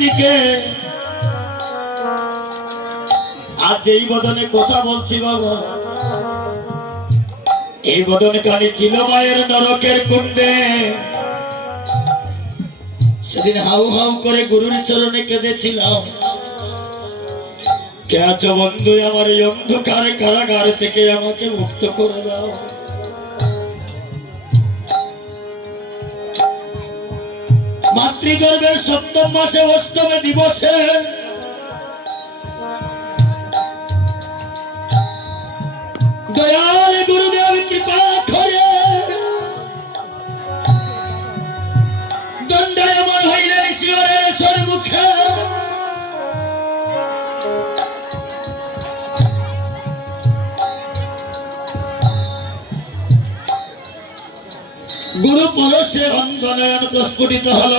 দিকে আজ এই বদনে কথা বলছি বাবা, এই বদনে কানে ছিল মায়ের নরকের কুণ্ডে। সেদিন হাউ হাউ করে গুরুর চরণে কেঁদেছিলাম, কে আছো বন্ধু আমার এই অন্ধকার কারাগার থেকে আমাকে মুক্ত করে দাও। মাতৃগর্ভের সপ্তম মাসে অষ্টমে দিবসে দয়াল গুরুদেব কৃপা করে দণ্ডায়মান হইলেন শিবরের সম্মুখে। গুরু পরশে অঙ্গনয়ন প্রস্ফুটিত হল।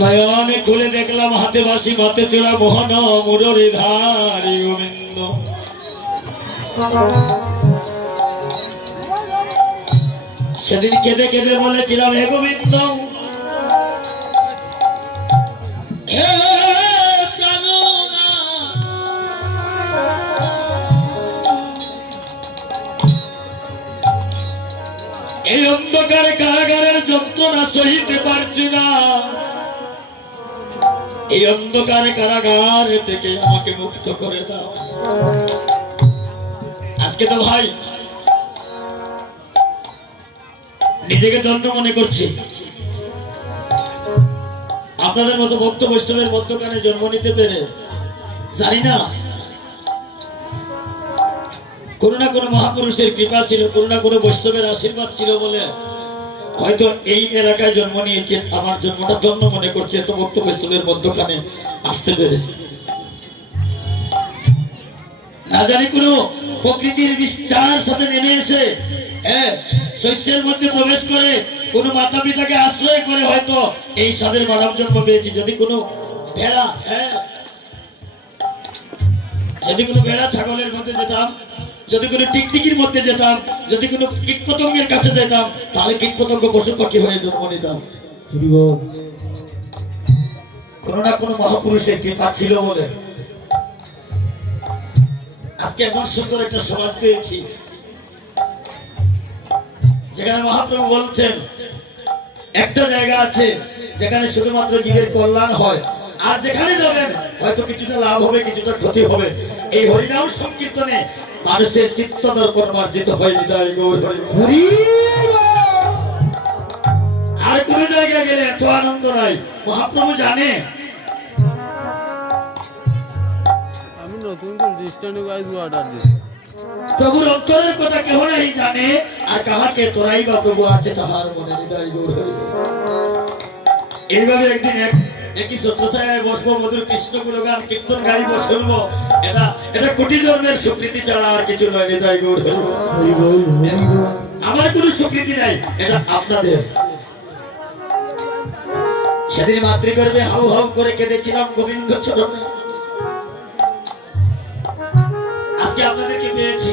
নয়নে খুলে দেখলাম হাতে বাসি মাতে চোরা মোহন মুরলীধারী গোবিন্দ। সেদিন কেঁদে কেঁদে বলেছিলাম, হে গোবিন্দ, এই অন্ধকার কারাগারের যন্ত্রণা সহিতে পারছি না, এই অন্ধকার কারাগার থেকে আমাকে মুক্ত করে দাও। আজকে তো ভাই নিজেকে ধন্য মনে করছি, আপনাদের মতো ভক্ত বৈষ্ণবের মধ্যখানে জন্ম নিতে পেরে। জানি না কোনো না কোনো মহাপুরুষের কৃপা ছিল, কোনো না কোনো বৈষ্ণবের আশীর্বাদ ছিল বলে হয়তো এই এলাকায় জন্ম নিয়েছেন। আমার জন্মটা ধন্য মনে করছে এত ভক্ত বৈষ্ণবের মধ্যখানে আসতে পেরে। না জানি কোনো প্রকৃতির বিস্তার সাথে নেমে এসে শস্যের মধ্যে প্রবেশ করে কোনো মাতা পিতাকে আশ্রয় করে হয়তো এই সাদের মানব জন্ম পেয়েছি। যদি কোনো ভেড়া ছাগলের মধ্যে যেতাম, যদি কোনো টিকটিকির মধ্যে যেতাম, যদি কোনো কীটপতঙ্গের কাছে যেতাম, তাহলে কীটপতঙ্গ পশু পাখি হয়ে জন্ম নিতাম। কোনো না কোনো মহাপুরুষের কৃপা ছিল বলে আজকে এমন সুন্দর একটা সমাজ পেয়েছি, যেখানে মহাপ্রভু বলছেন একটা জায়গা আছে যেখানে শুধুমাত্র জীবের কল্যাণ হয়, আর যেখানে যাবেন হয়তো কিছুটা লাভ হবে, কিছুটা ক্ষতি হবে। এই হরিনাম সংকীর্তনে মানুষের চিত্ত দর্পণ মার্জিত হয়ে হৃদয় গৌর হরি। আর কোন জায়গায় গেলে এত আনন্দ নাই। মহাপ্রভু জানে আমি নতুন ডিস্টার্নিং গাইজ অর্ডার দিই। প্রভুর অন্তরের কথা কেহ নাই জানে, আর কাহাকে তোরাই বা প্রভু আছে তাহার মনে হৃদয় গৌর হরি। এইভাবে একদিন একই ছত্রছায়ায় বসবো, মধুর কৃষ্ণ গুণগান কীর্তন গাইব শুনবো, এটা কোটি জন্মের স্বীকৃতি ছাড়া আর কিছু নয়। হৃদয় গৌর হরি। আমার কোনো স্বীকৃতি নাই, এটা আপনাদের। সেদিন মাতৃগর্ভে হাউ হাউ করে কেঁদেছিলাম গোবিন্দ চরণে। আজকে আপনাদেরকে পেয়েছি।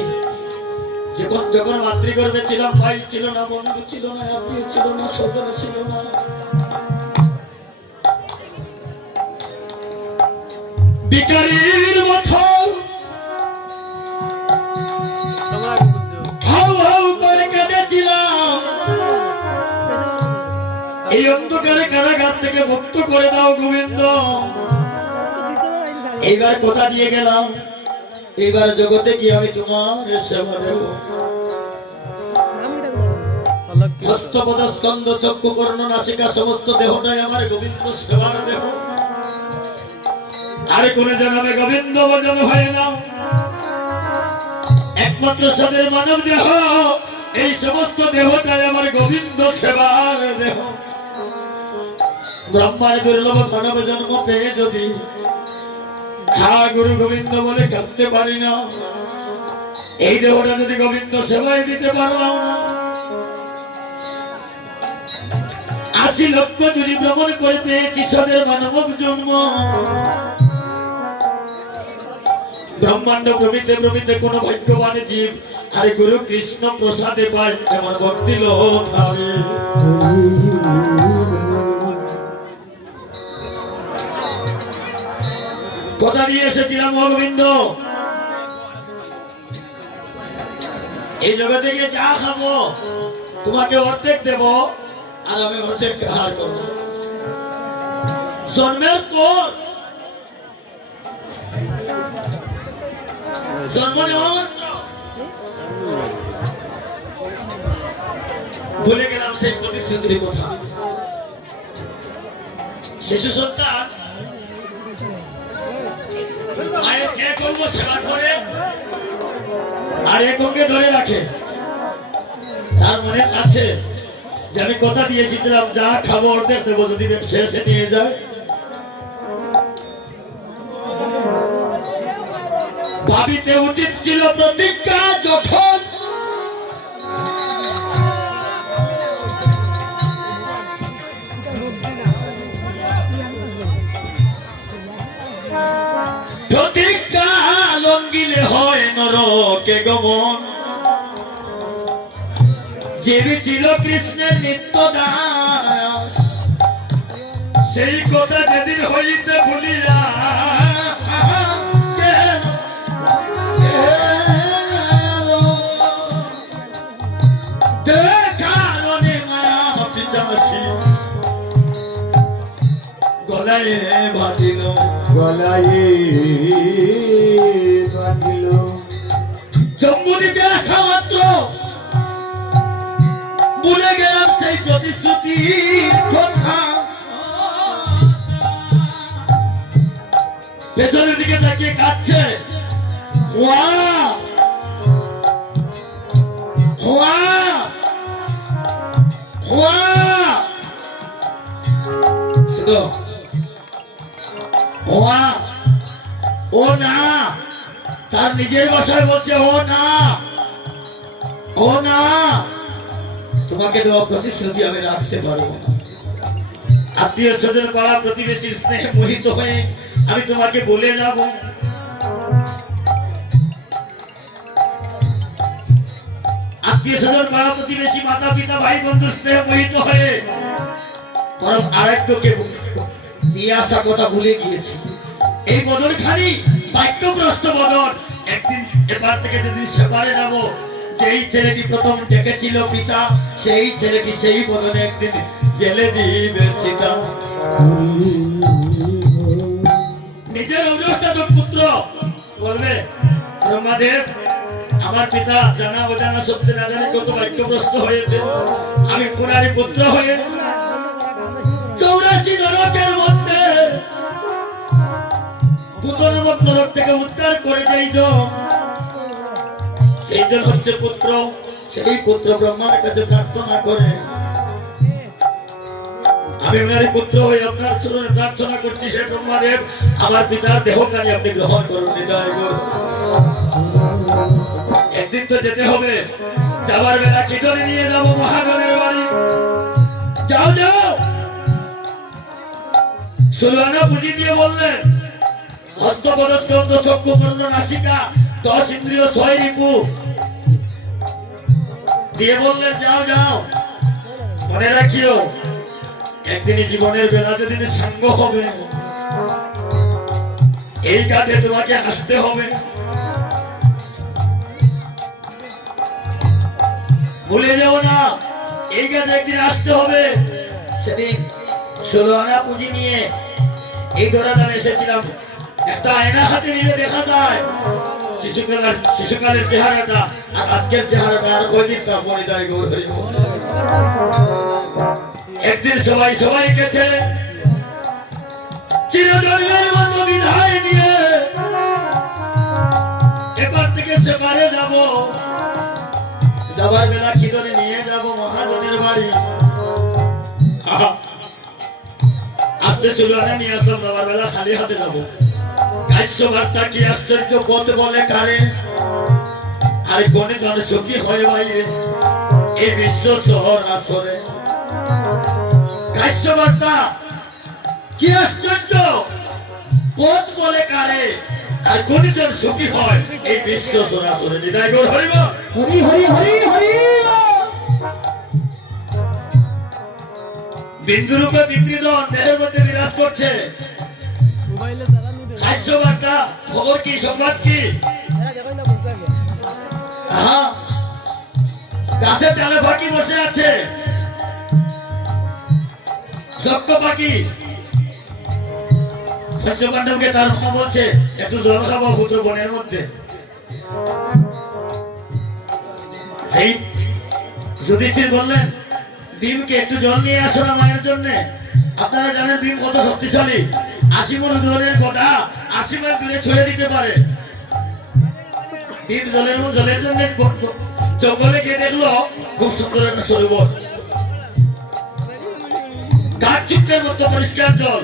যখন মাতৃগর্ভে ছিলাম, ভাই ছিল না, বন্ধু ছিল না, আত্মীয় ছিল না, স্বজন ছিল না। ভিখারির মতো হাউ হাউ করে কেঁদেছিলাম, এই অন্ধকারে কারাগার থেকে মুক্ত করে দাও গোবিন্দ। এইবার কথা দিয়ে গেলাম, এইবার জগতে গিয়ে আমি তোমার সেবা দেব। হস্তপদ স্কন্ধ চক্ষু কর্ণ নাসিকা সমস্ত দেহটাই আমার গোবিন্দ সেবার দেহ। আরে কোন জন্মে গোবিন্দ ভজন হয় না, একমাত্র সাদের মানব দেহ, এই সমস্ত দেহটাই আমার গোবিন্দ সেবার দেহ। ব্রহ্মার দুর্লভ মানব জন্ম পেয়ে যদি গুরু গোবিন্দ বলে কাঁদতে পারি না, এই দেহটা যদি গোবিন্দ সেবায় দিতে পারলাম না, 80 লক্ষ যদি ভ্রমণ করে পেয়েছি সাদের মানব জন্ম, ব্রহ্মাণ্ড প্রভৃতি প্রভৃতি কোন ভাগ্যবান জীব আরে গুরু কৃষ্ণ প্রসাদে পায় এমন ভক্তি লোথারে। কথা দিয়ে এসেছিলাম গোবিন্দ এই জগতে গিয়ে যা খাবো তোমাকে অর্ধেক দেব আর আমি অর্ধেক গ্রহণ করবো। জন্মের পর জন্ম নেওয়া মাত্র ভুলে গেলাম সেই প্রতিশ্রুতির কথা। শিশু সন্তান মায়ের এক অঙ্গ সেবা করে আর এক অঙ্গে ধরে রাখে। তার মনে আছে যে আমি কথা দিয়েছিলাম যা খাবো অর্ধেক দেবো, যদি শেষে নিয়ে যায়। ভাবিতে উচিত ছিল প্রতিজ্ঞা যখন প্রতিজ্ঞা লঙ্ঘিলে হয় নরকে গমন। যে ছিল কৃষ্ণের নিত্য দাস সেই কথা যেদিন হইতে ভুলিয়া গলায় বাঁধিল জম্বুদ্বীপে আসা মাত্র ভুলে গেলাম সেই প্রতিশ্রুতির কথা। পেছনের দিকে তাকিয়ে কাঁদছে হুয়া হুয়া হুয়া। শুনো হুয়া ও না, তার নিজের ভাষায় বলছে ও না ও না, তোমাকে দেওয়া প্রতিশ্রুতি আমি রাখতে পারবো না। আত্মীয় স্বজন করা প্রতিবেশীর স্নেহে মোহিত হয়ে আমি তোমাকে বলে যাব। আত্মীয় স্বজন করা প্রতিবেশী মাতা পিতা ভাই বন্ধু স্নেহে মোহিত হয়ে বরং আরেকটুকে দিয়ে আসা কথা ভুলে গিয়েছি। এই বদল খালি বাক্যগ্রস্ত বদল। একদিন এবার থেকে যেদিন সেপারে যাব, যেই ছেলেটি প্রথম ডেকেছিল পিতা সেই ছেলেটি সেই বদলে একদিন জেলে দিবে চিতা। নিজের অজস্র পুত্র বলবে ব্রহ্মাদেব আমার পিতা জানা অজানা সত্যি না জানি কত বাক্যগ্রস্ত হয়েছে, আমি পুনারি পুত্র হয়ে 84 নরকের মধ্যে পুতনবক নরক থেকে উদ্ধার করে যাই সেই জন হচ্ছে পুত্র। সেই পুত্র ব্রহ্মার কাছে প্রার্থনা করে আমি ওনারই পুত্র হয়ে আপনার চরণে প্রার্থনা করছি, হে ব্রহ্মাদেব আমার পিতার দেহকারী আপনি গ্রহণ করুন, হৃদয় করুন। একদিন তো যেতে হবে, যাবার বেলা কি করে নিয়ে যাবো মহাগণের বাড়ি। যাও যাও। সুলানা বুঝি দিয়ে বললেন হস্তপদ স্কন্ধ চক্ষু কর্ণ নাসিকা 10 ইন্দ্রিয় 6 রিপু দিয়ে বললেন যাও যাও, মনে রাখিও একদিন জীবনের বেলা যেদিন সাঙ্গ হবে এই কাঠে তোমাকে আসতে হবে। ভুলে যাও না এই কাঠে একদিন আসতে হবে। সেদিন 16 আনা পুঁজি নিয়ে এই দোরাদান এসেছিলাম। একটা আয়না হাতে নিলে দেখা যায় শিশুকালের চেহারাটা আর আজকের চেহারাটা আর কয়দিনটা পরিচয় গৌরী। একদিন সবাই সবাইকে ছেড়ে চিরজন্মের মতো বিদায় নিয়ে এবার থেকে সেবারে যাব। যাবার বেলা কি করে নিয়ে যাব মহাজনের বাড়ি। আসতে ছিল নিয়ে আসলাম, যাবার বেলা খালি হাতে যাবো। কাশ্য বার্তা কি আশ্চর্য পথ বলে কারে, আর কোনে জন সুখী হয় বাইরে এই বিশ্ব শহর আসরে। কাশ্য বার্তা কি আশ্চর্য পথ বলে কারে, আর কোনজন সুখী হয় এই বিশ্ব সরাসরি নিতাই গৌর হরি বল। হরি হরি হরি হরি বিন্দুরূপে বিকৃতন দেহের মধ্যে বিরাজ করছে। মোবাইলে তারা নিতে হাস্য বার্তা খবর কি সংবাদ কি? হ্যাঁ, গাছে ডালে পাখি বসে আছে, যক্ষ পাখি। পঞ্চপাণ্ডবকে তার মা বলছে একটু জল খাবো পুত্র বনের মধ্যে। সেই যুধিষ্ঠির বললেন ভীমকে একটু জল নিয়ে আসো না মায়ের জন্য। আপনারা জানেন ভীম কত শক্তিশালী, 80 মণ ওজনের কথা 80 মাইল দূরে ছুড়ে দিতে পারে। ভীম জলের জন্য জঙ্গলে গিয়ে দেখলো খুব সুন্দর একটা সরোবর, কাঠ চুক্তের মতো পরিষ্কার জল।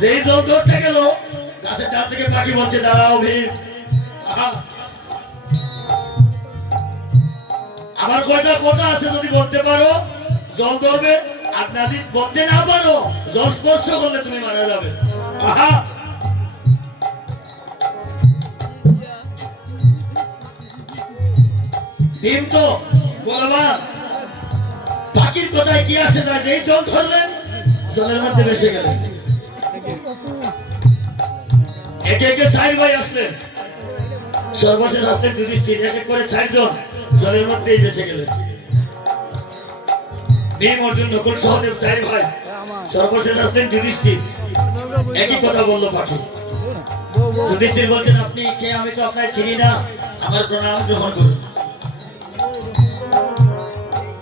যেই জল ধরতে গেল গাছের ডাল থেকে পাখি বলছে দাঁড়াও ভীম, আমার কয়টা কথা আছে যদি বলতে পারো জল ধরবে, আর যদি বলতে না পারো জল স্পর্শ করলে তুমি মারা যাবে। ভীম তো বলবান, পাখির কথায় কি আসে না, যেই জল ধরলেন জলের মধ্যে ভেসে গেলেন। একে একে 4 ভাই আসলেন, সর্বশেষ আসলেন যুধিষ্ঠির। এক এক করে 4 জন জলের মধ্যেই ভেসে গেলেন। ভীম অর্জুন নকুল সহদেব 4 ভাই, সর্বশেষ আসলেন যুধিষ্ঠির। একই কথা বললো পাখি। যুধিষ্ঠির বলছেন আপনি কে? আমি তো আপনার চিনি না, আমার প্রণাম গ্রহণ করুন।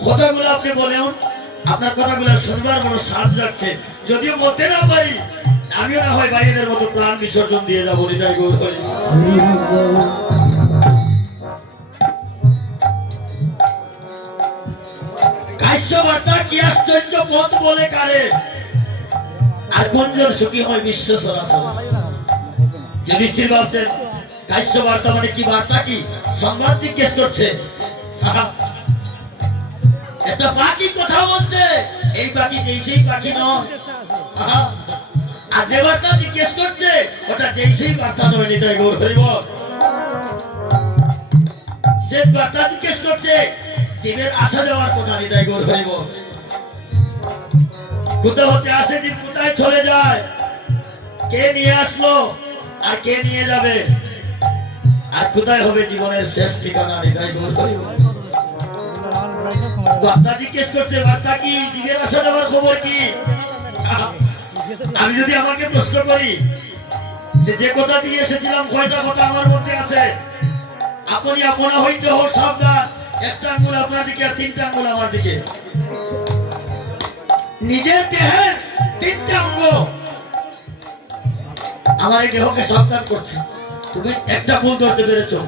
কথাগুলো আপনি বলেন, আপনার কথাগুলো শুনবার কোনো স্বাদ যাচ্ছে, যদিও বলতে না পারি আমিও না হয় বাইরের মতো প্রাণ বিসর্জন দিয়ে যাবো। হৃদয় গৌর হরি। কাশ্য বার্তা কি আশ্চর্য পথ বলে কারে, আর কোনজন সুখী হয় বিশ্ব সরাসরি। যুধিষ্ঠির ভাবছেন কাশ্য বার্তা মানে কি, বার্তা কি, সংবাদ জিজ্ঞেস করছে। একটা পাখি কথা বলছে, এই পাখি যেই সেই পাখি নয়। আর যে বার্তা জিজ্ঞেস করছে ওটা যেই সেই বার্তা নয়। নিতাই গৌর হরি বল। সে বার্তা জিজ্ঞেস করছে জীবের আসা যাওয়ার কথা। নিতাই গৌর হরি বল। কোথা হতে আসে জীব, কোথায় চলে যায়, কে নিয়ে আসলো আর কে নিয়ে যাবে, আর কোথায় হবে জীবনের শেষ ঠিকানা। নিতাই গৌর হরি বল। বার্তা জিজ্ঞেস করছে, বার্তা কি, জীবের আসা যাওয়ার খবর কি। আমি যদি আমাকে প্রশ্ন করি যে কথা দিয়ে এসেছিলাম কয়টা কথা আমার মধ্যে আছে, আপনি আপনা হইতে হো সাবধান। 1টা আঙ্গুল আপনার দিকে আর 3টা আঙ্গুল আমার দিকে। নিজের দেহের 3টা অঙ্গ আমার এই দেহকে সাবধান করছে। তুমি একটা ভুল ধরতে পেরেছো,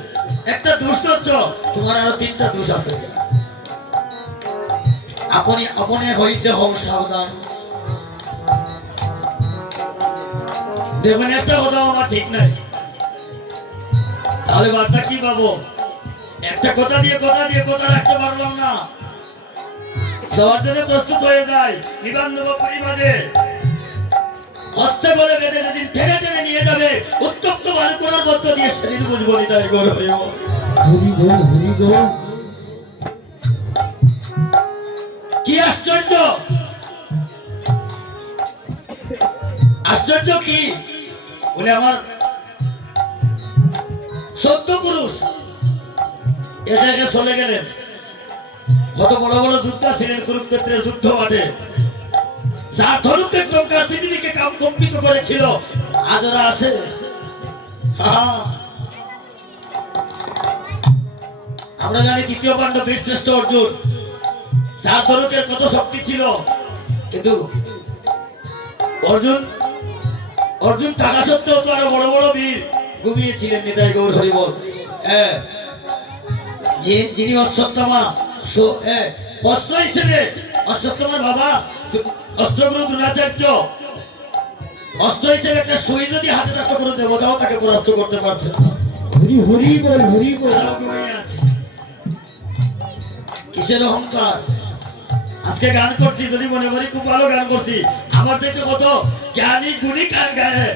একটা দোষ ধরছো, তোমার আরো 3টা দোষ আছে। আপনি আপনি হইতে হও সাবধান। দেখবেন একটা কথা আমার ঠিক নাই, তাহলে বার্তা কি পাবো? একটা কথা দিয়ে কথা রাখতে পারলাম না, সবার জন্য প্রস্তুত হয়ে যায়। নিবান দেব পরিবারে হস্তে করে বেঁধে যেদিন ঠেনে ঠেনে নিয়ে যাবে উত্তপ্ত বালুকোনার মধ্য দিয়ে সেদিন বুঝবো। নিতাই গৌর হরি বল। হরি বল হরি বল। কি আশ্চর্য, আশ্চর্য কি বলে আমার 14 পুরুষ এটাকে চলে গেলেন। কত বড় বড় যোদ্ধা ছিলেন কুরুক্ষেত্রের যুদ্ধ মাঠে, যার ধনুকের টঙ্কার পৃথিবীকে কম্পিত করেছিল, আজরা আছে। আমরা জানি 3য় পাণ্ডব বীরশ্রেষ্ঠ অর্জুন, যার ধনুকের কত শক্তি ছিল, কিন্তু অর্জুন থাকা সত্ত্বেও তো আরো বড় বড় বীর ঘুমিয়েছিলেন। নিতাই গৌর হরি বল। যিনি অশ্বত্থামা অস্ত্র হিসেবে, অশ্বত্থামার বাবা অস্ত্রগুরু দ্রোণাচার্য, অস্ত্র হিসেবে একটা সুই যদি হাতে থাকতো কোনো দেবতাও তাকে পরাস্ত করতে পারতেন না। হরি হরি বল হরি বল। তারাও ঘুমিয়ে আছে। কিসের অহংকার। আজকে গান করছি, যদি মনে করি খুব ভালো গান করছি, আমার থেকে কত জ্ঞানী গুণী গান গায়ে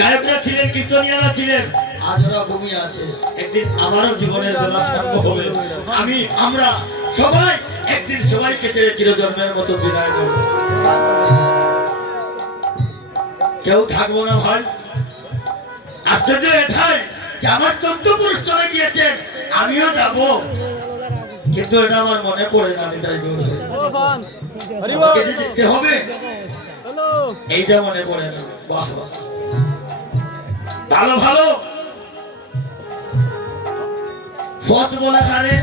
গায়করা ছিলেন, কীর্তনিয়ারা ছিলেন, আজ ওরা ঘুমিয়ে আছে। একদিন আমারও জীবনের বেলা সাঙ্গ হবে, আমরা সবাই একদিন সবাইকে ছেড়ে চিরজন্মের মতো বিদায় নেব। কেউ থাকবো না ভাই। আশ্চর্য এটাই যে আমার 14 পুরুষ চলে গিয়েছেন, আমিও যাব, কিন্তু এটা আমার মনে পড়ে না। আমি তাই আমাকে যে যেতে হবে এইটা মনে পড়ে না। বাহ বাহ, ভালো ভালো। সৎ বলে কারে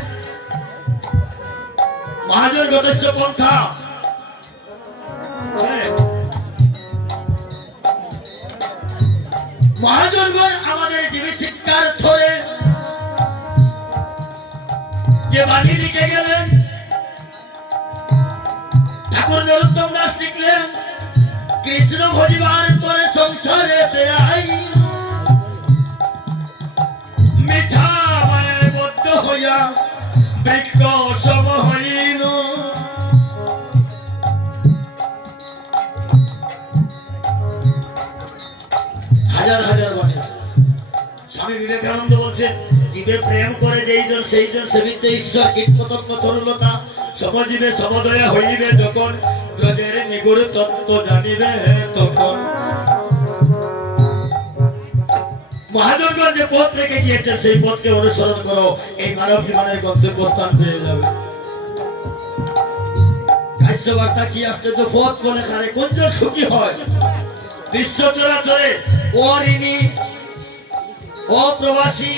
মহাজন গতেশ্য পন্থা। মহাজনগণ আমাদের জীবী শিক্ষার ধরে যে বাণী লিখে গেলেন, ঠাকুর নরোত্তম দাস লিখলেন, কৃষ্ণ ভজিবার তোরে সংসারে তেরাই, মিছা মায়ে বদ্ধ হইয়া বৃক্ষ সম হইল। হাজার হাজার বাণী। স্বামী বিবেকানন্দ বলছেন, জীবে প্রেম করে যেইজন সেইজন সেবিছে ঈশ্বর, কীটপতঙ্গ তরুলতা সমজীবে সমদয়া হইবে যখন, ব্রজের নিগুড় তত্ত্ব জানিবে তখন। মহাজনগণ যে পথ রেখে গিয়েছে সেই পথকে অনুসরণ করো, এই মানব জীবনের গন্তব্যস্থান পেয়ে যাবে। কাশ্যবার্তা কি আশ্চর্য পথ বলে কারে কোনজন সুখী হয়। বিশ্ব চরাচরে অঋণী অপ্রবাসী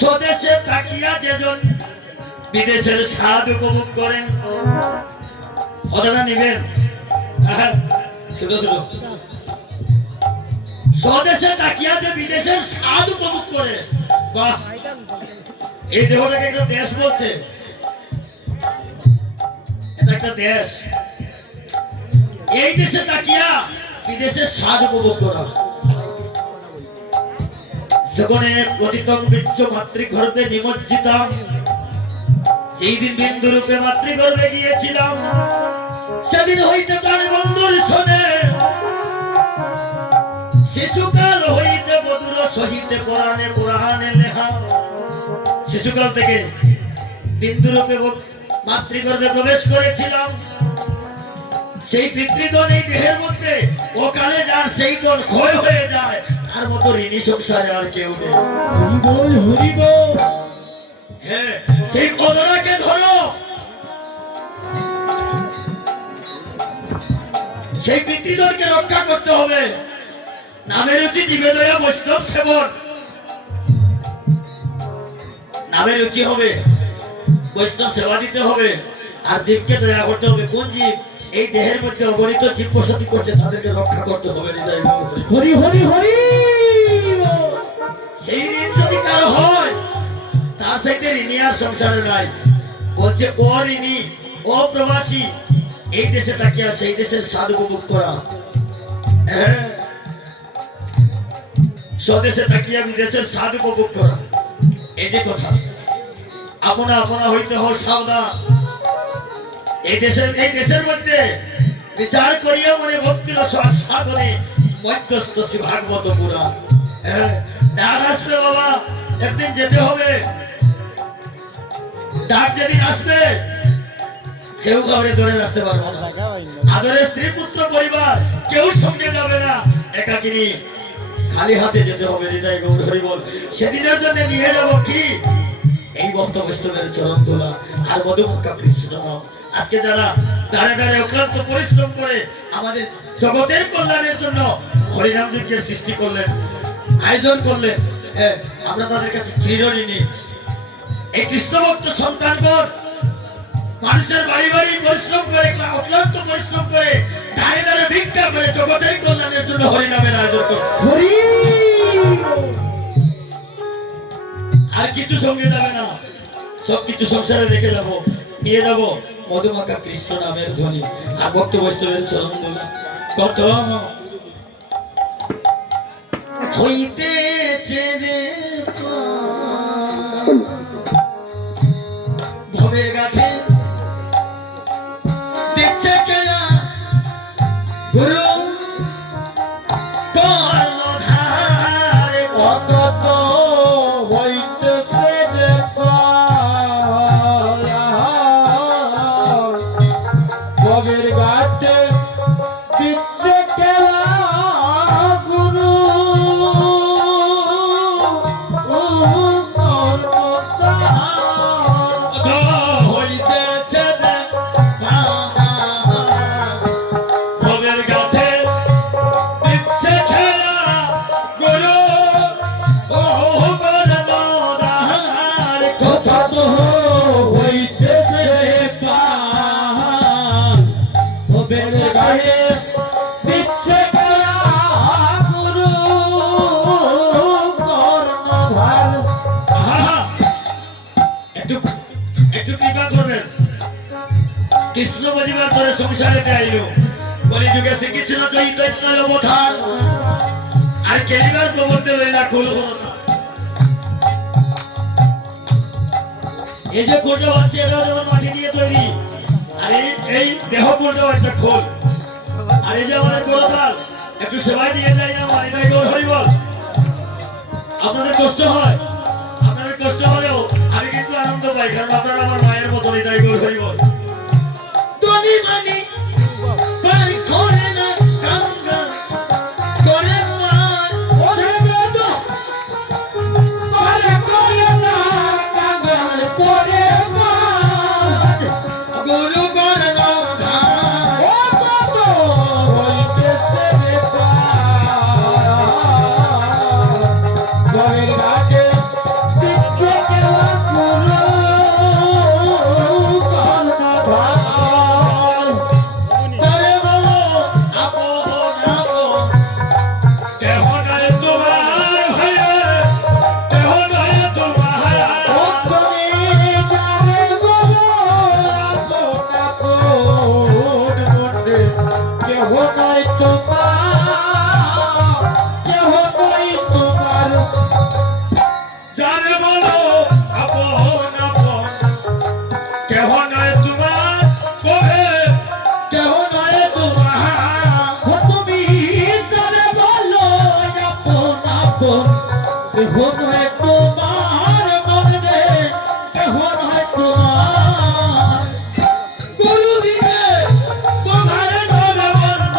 স্বদেশে থাকিয়া যেজন বিদেশের স্বাদ উপভোগ করেন, অদানা নিবেন শুধু শুধু স্বদেশে থাকিয়া যে বিদেশের স্বাদ উপভোগ করে। বাহ, এই দেহটাকে একটা দেশ বলছে, এটা একটা দেশ। এই দেশে তাকিয়া বিদেশের স্বাদ উপভোগ করা। যখন পতিতং বীর্য মাতৃগর্ভে নিমজ্জিতাম, যেই দিন বিন্দু রূপে মাতৃগর্ভে গিয়েছিলাম, সেদিন হইতে প্রাণী বন্ধুর শোনে, শিশুকাল হইতে বধুর সহিতে পুরাণে পুরাণে লেখা। শিশুকাল থেকে বিন্দু রূপে মাতৃগর্ভে প্রবেশ করেছিলাম, সেই পিতৃগণ এই দেহের মধ্যে ওকালে যার সেই দল ক্ষয় হয়ে যায়, তার মতো ঋণী সংসারে আর কেউ নেই। হরি বল হরি বল। হ্যাঁ, সেই অদরাকে ধরো, সেই পিতৃদলকে রক্ষা করতে হবে। নামের রুচি জীবে দয়া বৈষ্ণব সেবন, নামের রুচি হবে, বৈষ্ণব সেবা দিতে হবে, আর জীবকে দয়া করতে হবে। কোন জীব? এই দেহের মধ্যে অগণিত জীব বসতি করছে, তাদেরকে রক্ষা করতে হবে। হরি হরি হরি। সেই ঋণ যদি কারো হয়, তার সাথে ঋণী আর সংসারে নাই। বলছে অঋণী অপ্রবাসী, এই দেশে তাকিয়া সেই দেশের স্বাদ উপভোগ করা। হ্যাঁ, স্বদেশে তাকিয়া বিদেশের স্বাদ উপভোগ করা, এই যে কথা। আপনা আপনা হইতে হও সাবধান। এই দেশের মধ্যে বিচার করিয়া মনে ভক্তির সাধনে মধ্যস্থ শ্রী ভাগবত পুরাণ। ডাক আসবে বাবা, একদিন যেতে হবে। ডাক যেদিন আসবে কেউ কাউরে ধরে রাখতে পারবো না। আদরের স্ত্রী পুত্র পরিবার কেউ সঙ্গে যাবে না, একাকিনী খালি হাতে যেতে হবে। হৃদয় গৌর হরি বল। সেদিনের জন্য নিয়ে যাব কি? এই ভক্ত বৈষ্ণবের চরণ ধুলা আর মধুমুখা কৃষ্ণ নাম। আজকে যারা দাঁড়ে দাঁড়ে অক্লান্ত পরিশ্রম করে আমাদের জগতের কল্যাণের জন্য হরিনাম যজ্ঞের সৃষ্টি করলেন, আয়োজন করলেন, আমরা তাদের কাছে চিরঋণী। এই কৃষ্ণ ভক্ত সন্তানগণ মানুষের বাড়ি বাড়ি পরিশ্রম করে, অক্লান্ত পরিশ্রম করে, দাঁড়ে দাঁড়ে ভিক্ষা করে জগতের কল্যাণের জন্য হরিনামের আয়োজন করছে। আর কিছু সঙ্গে যাবে না, সবকিছু সংসারে রেখে যাব, নিয়ে যাব মধুমাখা কৃষ্ণ নামের ধ্বনি আর ভক্ত বৈষ্ণবের চরণ ধুলা। কত হইতেছে রে ভবের গাছে দিচ্ছে কেয়া গুরু কৃষ্ণ বলিবার ধরে সংসারে আইল বলি যুগে শ্রীকৃষ্ণ চৈতন্য অবতার আর কেলিবার প্রবর্তে লইলা কুলবনতা। এই যে কোর্ট হচ্ছে এটা যেমন মাটি দিয়ে তৈরি, আর এই দেহ কোর্ট একটা খোল, আর এই যে আমাদের গোলতাল একটু সেবাই দিয়ে যায় না মানি নাই গৌর হরি বল। আপনাদের কষ্ট হয়, আপনাদের কষ্ট হলেও আমি কিন্তু আনন্দ পাই, কারণ আপনারা আমার মায়ের মতনই তাই গৌর হরি বল। তনি মানি পাই করে না কাঙ্গা করে মা ওরে দাদা করে না কাঙ্গা করে মা গুরু করে না ও কত হইতেছে রে পা ঘরের ঘাটে দিকে দেওয়া গুরু কলনা ভাই তারে বলো আপন আপন দেহ নয় তোমার ভাইয়া, দেহ নয় তোমার ও তুমি যারে বলো আপন আপন মনে দেহ নয় তোমার, দেহ নয় তোমার যারে বলো আপন আপন কেহ নয় তোমার কহে কেহ নয় তোমার ও তুমি যারে বলো আপন আপন দেহ নয় তোমার মনে দেহ নয় তোমার গুরু দিনে তোমার ধরে বন্ধ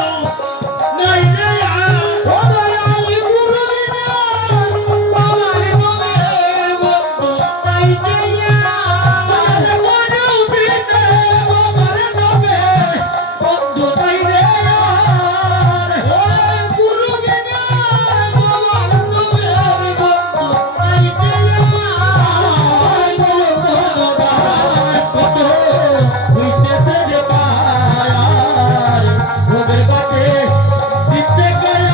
নাই রে ও দয়াল গুরু বিনা তোমার মনের বন্ধু নাই দিয়া মনে বিনা আমার নবে বন্ধু নাই রে ও গুরু বিনা আমার নবের বন্ধু নাই দিয়া গুরু ভগবান কত হইতেছে রে পার ভোগের কাছে দিতে গেল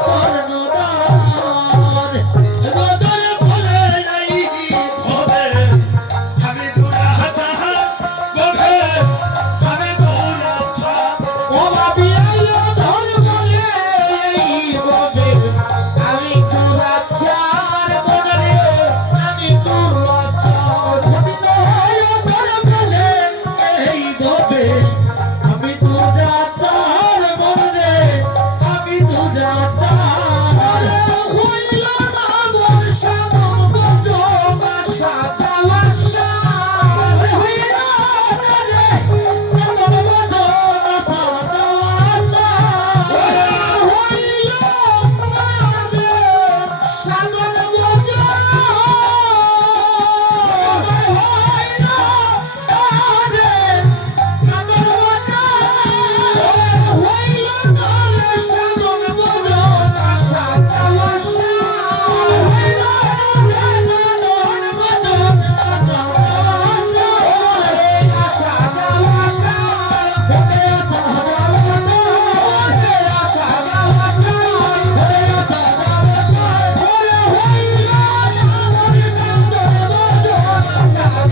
কর্ণদান রোদন ফলে নাই হবে আমি পুরা হাতা গভে আমি পুরা ছা ও ভাবি আইলো ধর বলে এই ববে আমি তোর আচার মনে রে আমি তোর আচার যদি নয় ধর বলে এই ববে আমি তোর আচার মনে রে আমি তোর আচার হইল না বর্ষা বন্ধ বাসা যাওয়াসা হইল না রে বন্ধ বাসা যাওয়াসা হইল না রে সাগর বন্ধ হইল না রে সাগর বন্ধ হইল না রে সাগর বন্ধ বাসা যাওয়াসা হইল না রে সাগর বন্ধ বাসা যাওয়াসা ওরে আশা যাওয়াসা ওরে আশা যাওয়াসা ওরে আশা যাওয়াসা ওরে হইল না রে সাগর বন্ধ বাসা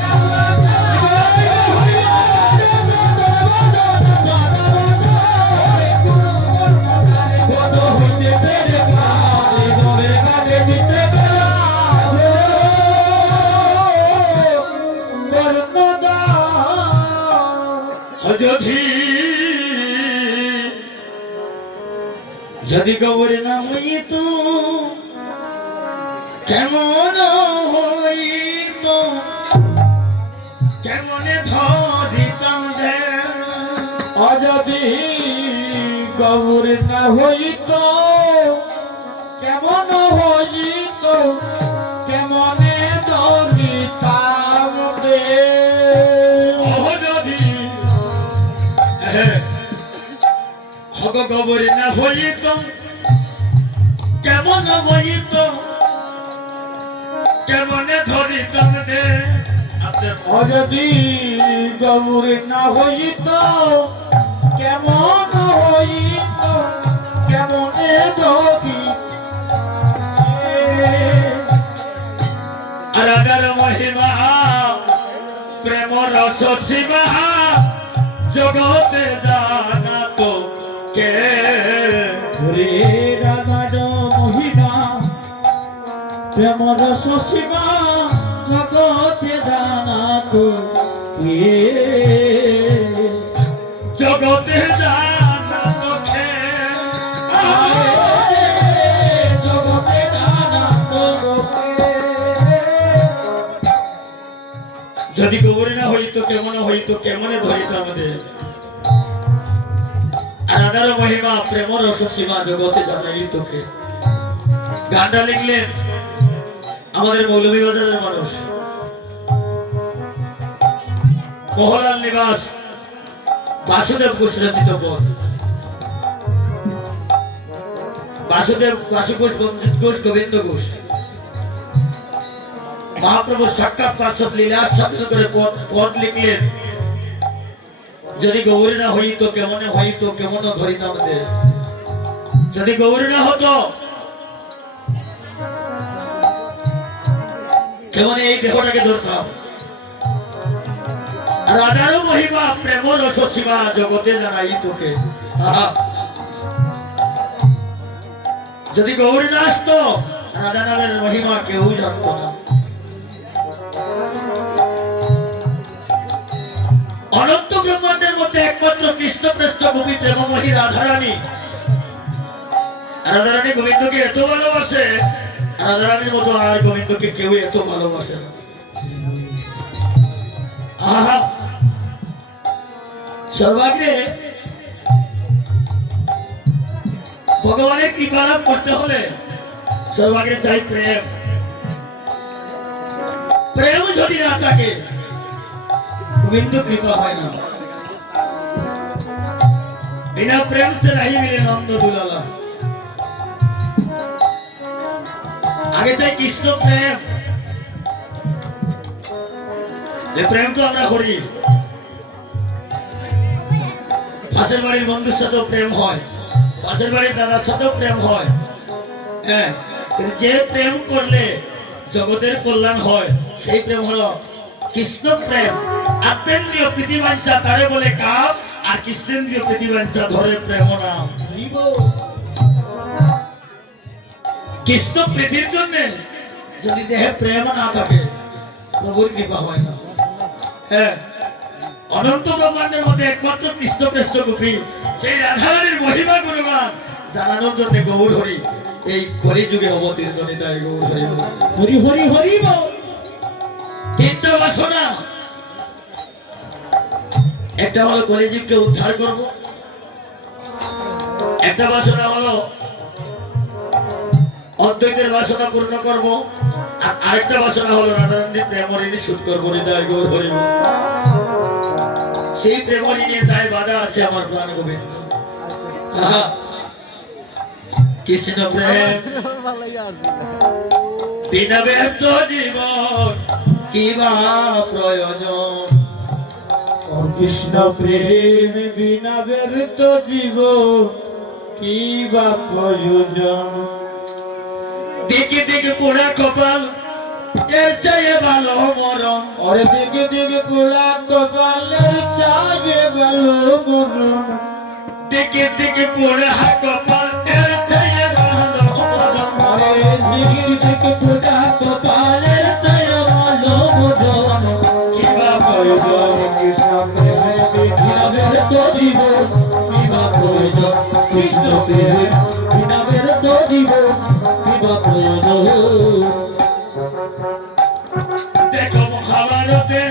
যাওয়াসা হইল না রে সাগর বন্ধ বাসা যাওয়াসা ওরে গুরু কর্মকারে বন্ধ হইতে পেরে পারে নবে কাটে দিতে পেরে যদি যদি গৌরে না হইত কেমন হইত কেমনে ধরিতাম যে যদি গৌর না হইত কেমন হইত কেমনে ধরিতাম রে অহ যদি হগ গৌরে না হইত কেমন হইত কেমনে ধরিতাম রে আস্তে আস্তে যদি গৌর না হইত কেমন হইত কেমনে ধরি আরাগার মহিমা প্রেম রস সীমা জগতে জানা তো কে ওরে রাধার মহিমা প্রেম রস সীমা জগতে জানা তো কে জগতে জানা তো কে জগতে জানা তো কে যদি গৌরী না হইতো কেমন হইতো কেমনে ধরিত আমাদের রাধার মহিমা প্রেম রস সীমা জগতে জানাই তোকে গানটা লিখলেন আমাদের মৌলভীবাজারের মানুষ মোহনলাল নিবাস বাসুদেব ঘোষ রচিত পদ বাসুদেব বাসু ঘোষ বঞ্চিত ঘোষ গোবিন্দ ঘোষ মহাপ্রভুর সাক্ষাৎ পার্শ্বদ লীলা সাধন করে পদ লিখলেন যদি গৌরী না হইতো কেমনে হইতো কেমন ধরিত আমাদের যদি গৌরী না হতো কেমন এই দেহটাকে ধরতাম রাধারও মহিমা প্রেম রস সীমা জগতে জানাই তোকে আহা যদি গৌরী না আসতো রাধা নামের মহিমা কেউ জানতো না অনন্ত ব্রহ্মাণ্ডের মধ্যে একমাত্র কৃষ্ণ পৃষ্ঠভূমি প্রেমময়ী রাধারানী রাধারানী গোবিন্দকে এত ভালোবাসে রাধারানীর মতো আর গোবিন্দকে কেউ এত ভালোবাসে না আহা সর্বাগ্রে ভগবানের কৃপা লাভ করতে হলে সর্বাগ্রে চাই প্রেম প্রেম যদি না থাকে गोविंद कृपा है ना बिना प्रेम से नहीं मिले नंद दुलाला आगे चाहे कृष्ण प्रेम ले प्रेम तो हमरा करी पाশের বাড়ির বন্ধুর সাথে প্রেম হয় পাশের বাড়ির দাদার সাথে প্রেম হয় হ্যাঁ কিন্তু যে প্রেম করলে জগতের কল্যাণ হয় সেই প্রেম হলো কৃষ্ণ প্রেম আত্মেন্দ্রিয় প্রীতিবাঞ্ছা তারে বলে কাম আর কৃষ্ণেন্দ্রিয় প্রীতিবাঞ্ছা ধরে প্রেম নাম কৃষ্ণ প্রীতির জন্য যদি দেহে প্রেম না থাকে প্রভুর কৃপা হয় না হ্যাঁ অনন্ত ব্রহ্মাণ্ডের মধ্যে একমাত্র কৃষ্ণ পৃষ্ঠ গোপী সেই রাধারানীর মহিমা গুণগান জানানোর জন্য গৌর হরি এই কলিযুগে অবতীর্ণ নিতাই গৌর হরি হরি হরি হরি তিনটা বাসনা একটা হলো কলিযুগকে উদ্ধার করব একটা বাসনা হলো অদ্বৈতের বাসনা পূর্ণ করব আর আরেকটা বাসনা হলো রাধারানীর প্রেমঋণী শুট করবো হৃদয় গৌর হরি সেই প্রেমঋণী তাই বাধা আছে আমার প্রাণ গোবিন্দ আহা কৃষ্ণ প্রেম বিনা ব্যর্থ জীবন কি বা প্রয়োজন কৃষ্ণ প্রেম বিনা ব্যর্থ জীব কি বা প্রয়োজন দিকে দিকে পোড়া কপাল এর চেয়ে ভালো মরণ ওরে দিকে দিকে পোড়া কপালের চাইয়ে ভালো মরণ দিকে দিকে পোড়া কপাল এর চেয়ে ভালো মরণ ওরে দিকে দিকে পোড়া কপালের চাইয়ে ভালো মরণ কি বা প্রয়োজন কৃষ্ণ প্রেমে বিনা ব্যর্থ জীব কি বা প্রয়োজন কৃষ্ণ প্রেমে বিনা ব্যর্থ জীব কি বা প্রয়োজন দেখো মহাভারতে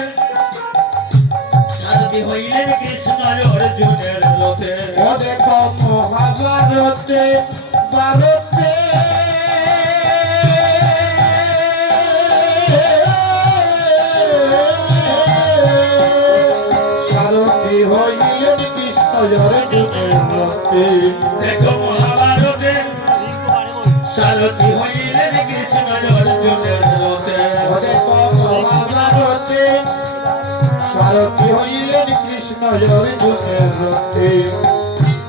সারথি হইলেন কৃষ্ণ অর্জুনের রথে ও দেখো মহাভারতে ভারতে সারথি হইলেন কৃষ্ণ অর্জুনের রথে দেখো মহাভারতে সারথি হইলেন কৃষ্ণ অর্জুনের রথে ও দেখো মহাভারতে সারথি হইলেন কৃষ্ণ অর্জুনের রথে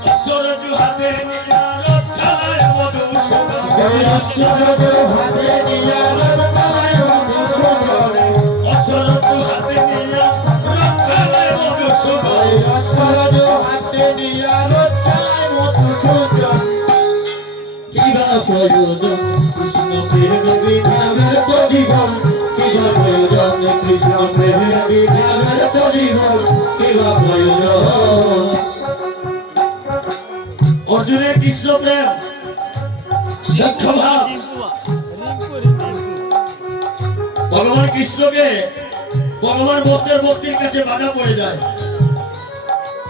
অসরজু হাতে নিয়া রথ চালায় মধুসূদন হাতে নিয়া রথ চালায় মধুসূদন অসরজু হাতে নিয়া কিবা প্রয়োজন কৃষ্ণ প্রেমে বিনা ব্যর্থ জীবন কিবা প্রয়োজন কৃষ্ণ প্রেমে বিনা ব্যর্থ জীবন কিবা প্রয়োজন অর্জুনের কৃষ্ণ প্রেম সত্যভাব ভগবান কৃষ্ণকে ভগবান ভক্তের কাছে বাধা পড়ে যায়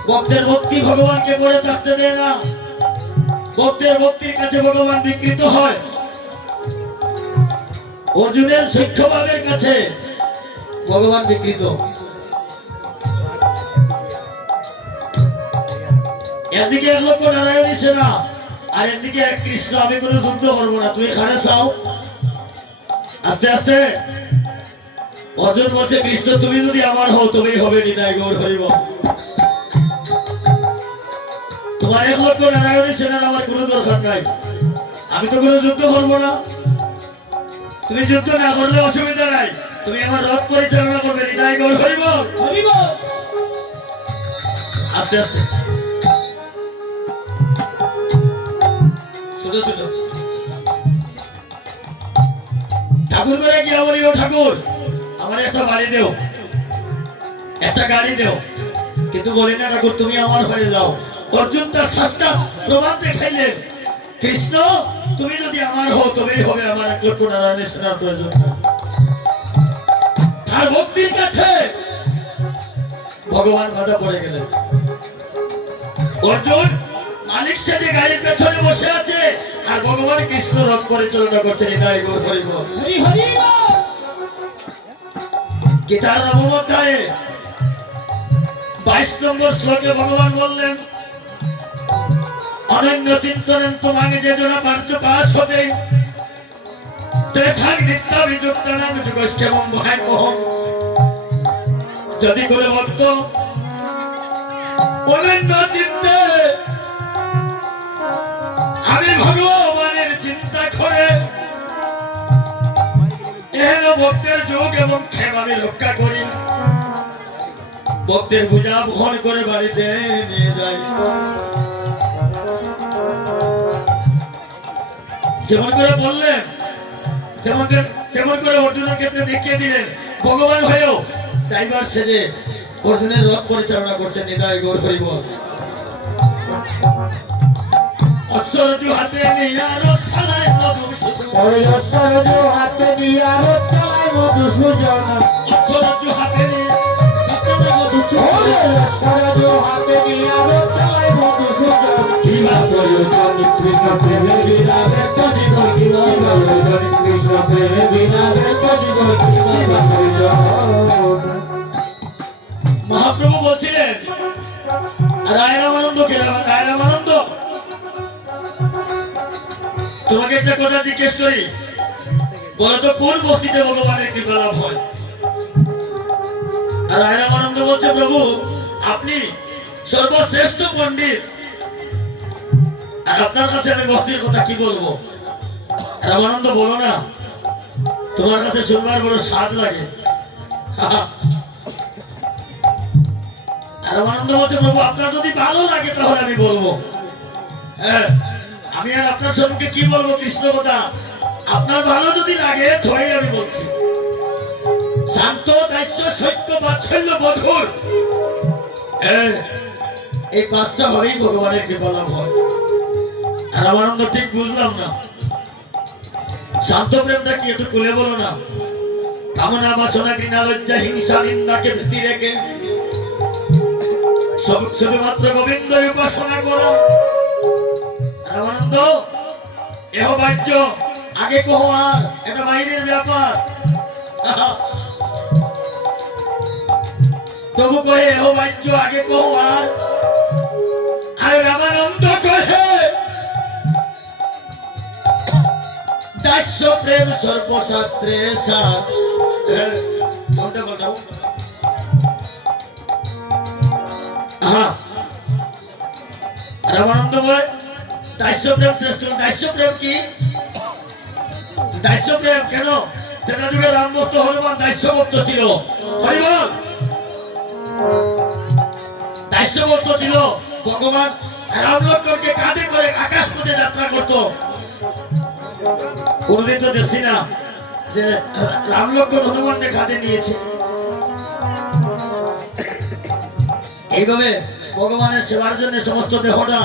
ভক্তের ভক্তি ভগবানকে করে থাকতে দেয় না ভক্তের ভক্তির কাছে ভগবান বিকৃত হয় অর্জুনের শিক্ষভাবের কাছে ভগবান বিকৃত একদিকে এক লক্ষ নারায়ণী সেনা আর একদিকে এক কৃষ্ণ আমি কোনো যুদ্ধ করবো না তুমি খানে চাও আস্তে আস্তে অর্জুন বলছে কৃষ্ণ তুমি যদি আমার হও তবেই হবে নিতাই গৌর হরিব তোমার এক লক্ষ নারায়ণী সেনার আমার কোনো দরকার নাই আমি তো কোনো যুদ্ধ করবো না তুমি যুদ্ধ না করলে অসুবিধা নাই তুমি আমার রথ পরিচালনা করবে নিতাই গৌর হরিব হরিব আস্তে আস্তে শুনো শুনো ঠাকুর করে গিয়া বলি ও ঠাকুর আমার একটা বাড়ি দেও একটা গাড়ি দেও কিন্তু বলি না ঠাকুর তুমি আমার হয়ে যাও অর্জুন তার শাস্তা প্রমাণ দেখাইলেন কৃষ্ণ তুমি যদি আমার হও তবেই হবে আমার এক লক্ষ নারায়ণের সেনার প্রয়োজন তার ভক্তির কাছে ভগবান বাধা পড়ে গেলেন অর্জুন মালিক সেজে গাড়ির পেছনে বসে আছে আর ভগবান কৃষ্ণ রথ পরিচালনা করছেন নিতাই গৌর হরিব হরি হরি গীতার নবম অধ্যায়ে 22 নম্বর শ্লোকে ভগবান বললেন অনন্য চিন্তনেন তোমাকে যে জনা পাঞ্চ পাশ হতে তেসাং নিত্য বিযুক্তানাং যুগশ্চমং ভয়াবহং যদি করে ভক্ত অনন্য চিন্তে আমি ভগবানের চিন্তা করে এহেন ভক্তের যোগ এবং ক্ষেম আমি রক্ষা করি ভক্তের বোঝা বহন করে বাড়িতে নিয়ে যাই যেমন করে বললেন যেমন করে অর্জুনের ক্ষেত্রে দেখিয়ে দিলেন ভগবান হয়েও ড্রাইভার সেজে অর্জুনের রথ পরিচালনা করছেন নিতাই গৌর হরিব অশ্বরজু হাতে নিয়ে রথ চালায় ওই অশ্বরজু হাতে নিয়ে রথ চালায় মধুসূদন অশ্বরজু হাতে নিয়ে ওই অশ্বরজু হাতে নিয়ে রথ চালায় মধুসূদন কিবা প্রয়োজন কৃষ্ণ প্রেমে বিনা ব্যর্থ জীবন কিবা প্রয়োজন কৃষ্ণ প্রেমে বিনা ব্যর্থ জীবন কিবা প্রয়োজন মহাপ্রভু বলছিলেন রায় রামানন্দ কে রায় রামানন্দ তোমাকে একটা কথা জিজ্ঞেস করি বলতো কোন ভক্তিতে ভগবানের কৃপা লাভ হয় আর রায় রামানন্দ বলছে প্রভু আপনি সর্বশ্রেষ্ঠ পণ্ডিত আর আপনার কাছে আমি ভক্তির কথা কি বলবো রামানন্দ বলো না তোমার কাছে শুনবার বড় স্বাদ লাগে রামানন্দ বলছে প্রভু আপনার যদি ভালো লাগে তাহলে আমি বলবো হ্যাঁ আমি আর আপনার সম্মুখে কি বলবো কৃষ্ণ কথা আপনার ভালো যদি লাগে ধরে আমি বলছি শান্ত দাস্য সত্য বাৎসল্য বধুর এই পাঁচটা ভাবেই ভগবানের কৃপা লাভ হয় আর রামানন্দ ঠিক বুঝলাম না শান্ত প্রেমটা কি একটু খুলে বলো না কামনা বাসনা ঘৃণা লজ্জা হিংসা নিন্দাকে ভীতি রেখে শুধুমাত্র গোবিন্দ উপাসনা করো রামানন্দ এহ বাহ্য আগে কহ আর এটা বাইরের ব্যাপার প্রভু কহে এহ বাহ্য আগে কহ আর রামানন্দ কহে দাস্য প্রেম সর্বশাস্ত্রে সার কোনটা বলতাম রামানন্দ বলে দাস্য প্রেম শ্রেষ্ঠ দাস্য প্রেম কি দাস্য প্রেম কেন সেটা যুগে রাম ভক্ত হনুমান দাস্য ভক্ত ছিল হরিবল দাস্য ভক্ত ছিল ভগবান রাম লক্ষ্মণকে কাঁধে করে আকাশ পথে যাত্রা করত কোনদিন তো দেখছি না যে রাম লক্ষ্মণ হনুমানকে খাতে নিয়েছে। এইভাবে ভগবানের সেবার জন্য সমস্ত দেহটা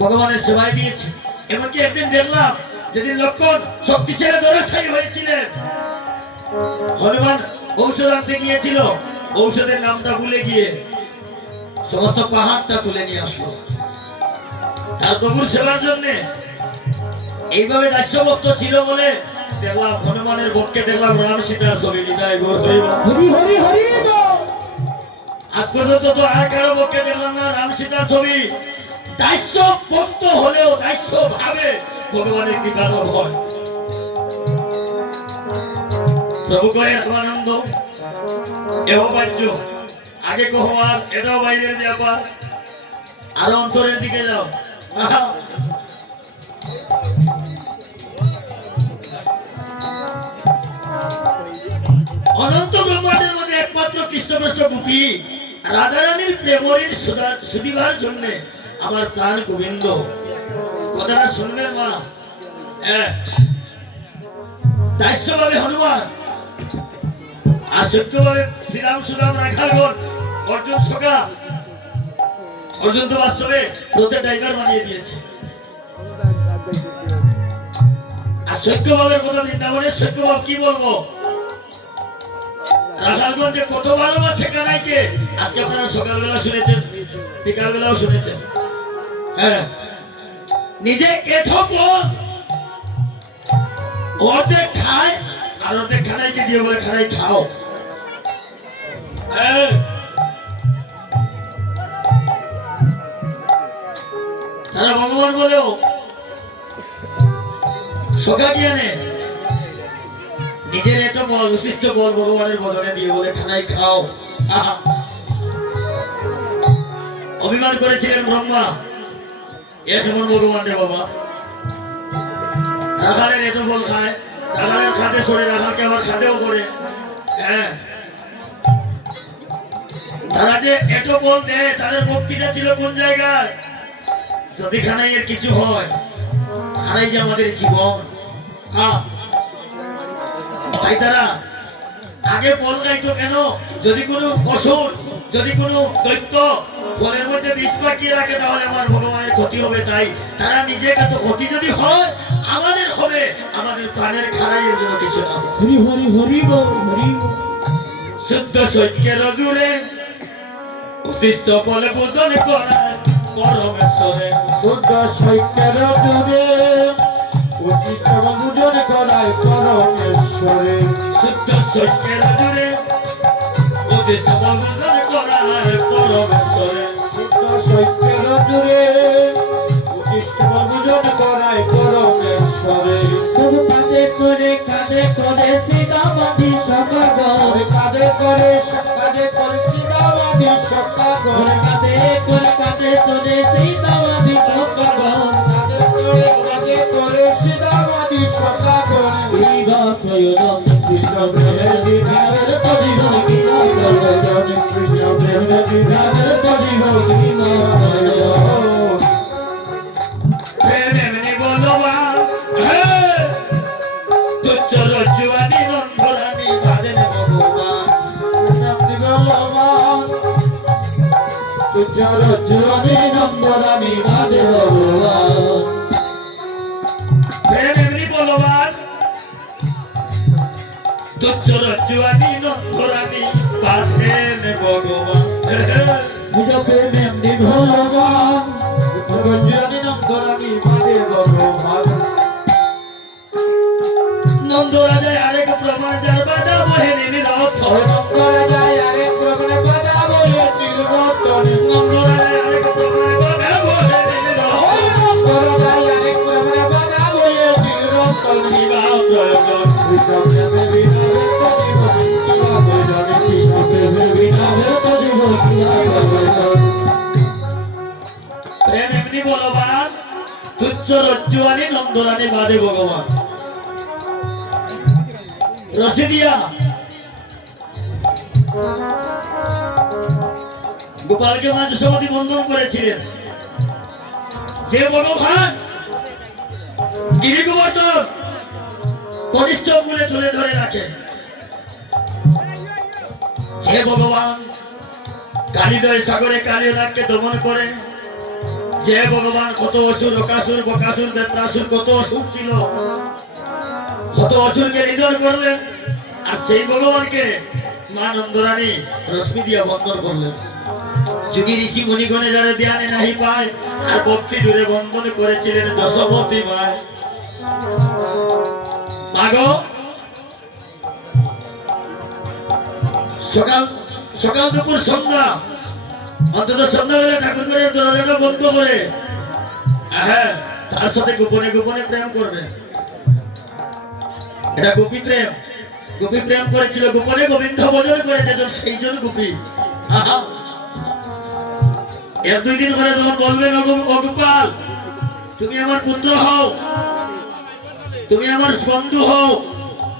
ভগবানের সেবায় দিয়েছে। এমনকি একদিন দেখলাম যেদিন লক্ষ্মণ শক্তিশালী দৌড়াশায়ী হয়েছিলেন, হনুমান ঔষধ আনতে গিয়েছিল, ঔষধের নামটা ভুলে গিয়ে সমস্ত পাহাড়টা তুলে নিয়ে আসলো তার প্রভুর সেবার জন্য। এইভাবে দাস্যভক্ত ছিল বলে দেখলাম হনুমানের পক্ষে দেখলাম রাম সীতার ছবি। বিদায় গৌর হরি বল। হরি হরি হরি বল। আজ পর্যন্ত তো আর কারো পক্ষে দেখলাম না রাম সীতার ছবি। দাস্য ভক্ত হলেও দাস্য ভাবে ভগবানের কৃপা লাভ হয়। প্রভু কয়ে আনন্দ এও বাহ্য, আগে কহো আর এটাও বাইরের ব্যাপার, আরো অন্তরের দিকে যাও। অনন্ত ব্রহ্মাণ্ডের মধ্যে একমাত্র কৃষ্ণকৃষ্ণ গোপী রাধারানীর প্রেমরীর সুদিবার জন্য আমার প্রাণ গোবিন্দ। কথাটা শুনবেন মা। দাস্যভাবে হনুমান আর সত্যভাবে শ্রীরাম সুদাম রাখালগণ অর্জুন সখা। অর্জুন তো বাস্তবে রথের ড্রাইভার বানিয়ে দিয়েছে। আর সত্যভাবের কথা বৃন্দাবনের সত্যভাব কি বলবো। রাখালগঞ্জ যে কত ভালোবাসে কানাইকে আজকে আপনারা সকালবেলা শুনেছেন, বিকালবেলাও শুনেছেন। হ্যাঁ, নিজে এঠো বল অর্ধেক খায় আর অর্ধেক খানাইকে দিয়ে বলে খানাই খাও। তারা ভগবান বলেও সখা জ্ঞানে নিজের এত বল বিশিষ্ট বল ভগবানের বদলে দিয়ে বলে খানাই খাও। অভিমান করেছিলেন ব্রহ্মা, এমন ভগবান রে বাবা। রাখালের এত বল খায়, রাখালের খাতে সরে রাখালকে আবার খাতেও করে। হ্যাঁ, তারা যে এত বল দেয় তাদের ভক্তিটা ছিল কোন জায়গায়। যদি খানাইয়ের কিছু হয়, খানাই যে আমাদের জীবন। তাই তারা আগে বল গাইতো কেন, যদি কোনো অসুর, যদি কোনো দৈত্য ফলের মধ্যে বিষ পাকিয়ে রাখে তাহলে আমার ভগবানের ক্ষতি হবে। তাই তারা নিজে এত ক্ষতি যদি হয় আমাদের হবে, আমাদের প্রাণের খানাইয়ের জন্য কিছু না। হরি হরি হরি বল হরি বল। শুদ্ধ সৈক্যের জুড়ে উচিষ্ট বলে পূজন করায় পরমেশ্বরে। শুদ্ধ সৈক্যের জুড়ে উচিষ্ট পূজন করায় পরমেশ্বরে। শুদ্ধ সৈক্যের জুড়ে উচিষ্ট পূজন করায় পরমেশ্বরে। শুদ্ধ সৈক্যের জুড়ে উচিষ্ট পূজন করায় পরমেশ্বরে। তবু কাঁধে করে সীতাবাদী সকাগর। কাঁধে করে সীতাবাদী সকাগর। কাঁধে করে সীতাবাদী সকাগর। কাঁধে করে সীতাবাদী সকাগর। বিবাহ প্রয়োজন কৃষ্ণ প্রেমের বিভাগের তদিব বিভাগজন। কৃষ্ণ প্রেমের বিভাগের তদিব বিভাগজন। প্রেমে বলবান তুচ্ছ রজ্জুয়ানি নন্দরানী বাঁধেন ভগবান। প্রেমে বলবান তুচ্ছ রজ্জুয়ানি নন্দরানী বাঁধে ভগবান। প্রেমে বলবান তুচ্ছ রজ্জুয়ানি নন্দরানী বাঁধেন ভগবান। প্রেমে ভগবান রজ্জুয়ানি নন্দরানী বাঁধে ভগবান। নন্দরাজায় আরেক প্রমাণ যার বাধা বহে নীল রথ। নন্দরাজায় আরেক প্রমাণে বাধা বহে নীল রথ। নন্দরাজায় আরেক প্রমাণ বাধা বহে নীল রথ। নন্দরাজায় আরেক প্রমাণে বাধা বহে নীল রথ। বিবাহ প্রয়োজন কৃষ্ণ প্রেমে বিভাবে তদিব বিভাগজন। কৃষ্ণ প্রেমে বিভাবে তদিব বিভাগজন। প্রেম এমনি বলবান তুচ্ছ রজ্জুয়ানি নন্দরানী বাঁধে ভগবান। রসিদিয়া গোপালকে মাঝে সমাধি বন্ধন করেছিলেন। যে ভগবান গিরি গোবর্ধন কনিষ্ঠ মূলে তুলে ধরে রাখে। যে ভগবান কালিদয় সাগরে কালিনাগকে দমন করে, যে ভগবান কত অসুর, অকাসুর, বকাসুর, বেত্রাসুর, কত অসুর ছিল, কত অসুরকে নিধন করলেন, আর সেই ভগবানকে মা নন্দরানী রশ্মি দিয়া বন্ধন করলেন। যদি ঋষি মুনিগণে যারা ধ্যানে নাহি পায়, আর ভক্তি দূরে বন্ধন করেছিলেন যশোমতী মায়। মাগো সকাল সকাল দুপুর সন্ধ্যা, অন্তত সন্ধ্যাবেলা ঠাকুর করে দরজাটা বন্ধ করে, হ্যাঁ, তার সাথে গোপনে গোপনে প্রেম করবে। এটা গোপী প্রেম। গোপী প্রেম করেছিল গোপনে, গোবিন্দ ভজন করে যেজন সেই জন গোপী। এক দুই দিন পরে যখন বলবেন ও গোপাল, তুমি আমার পুত্র হও, তুমি আমার বন্ধু হও,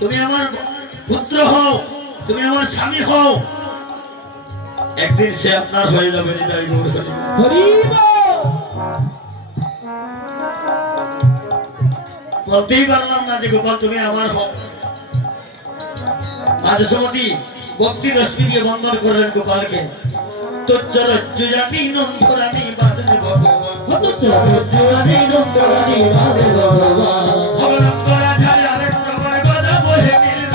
তুমি আমার পুত্র হও, তুমি আমার স্বামী হও, একদিন সে আপনার হয়ে যাবে। বলতেই পারলাম না যে গোপাল তুমি আমার হও। আজ সমতি ভক্তি রশ্মি দিয়ে বন্ধন করলেন গোপালকে। তোর জানি নন্দরানী বাঁধবে ভগবান, ভগবান যায় আরেক প্রমাণে কথা বলে নীল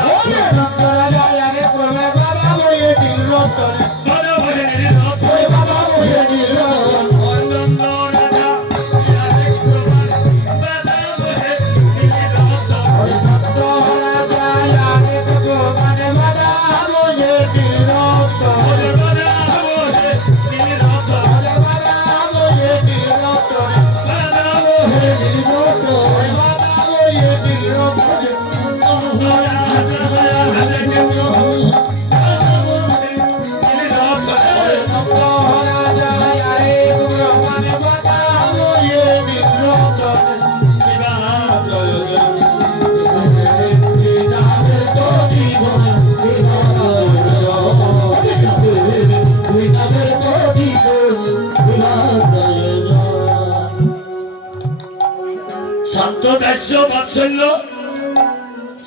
শান্ত দাস্য বাৎসল্য,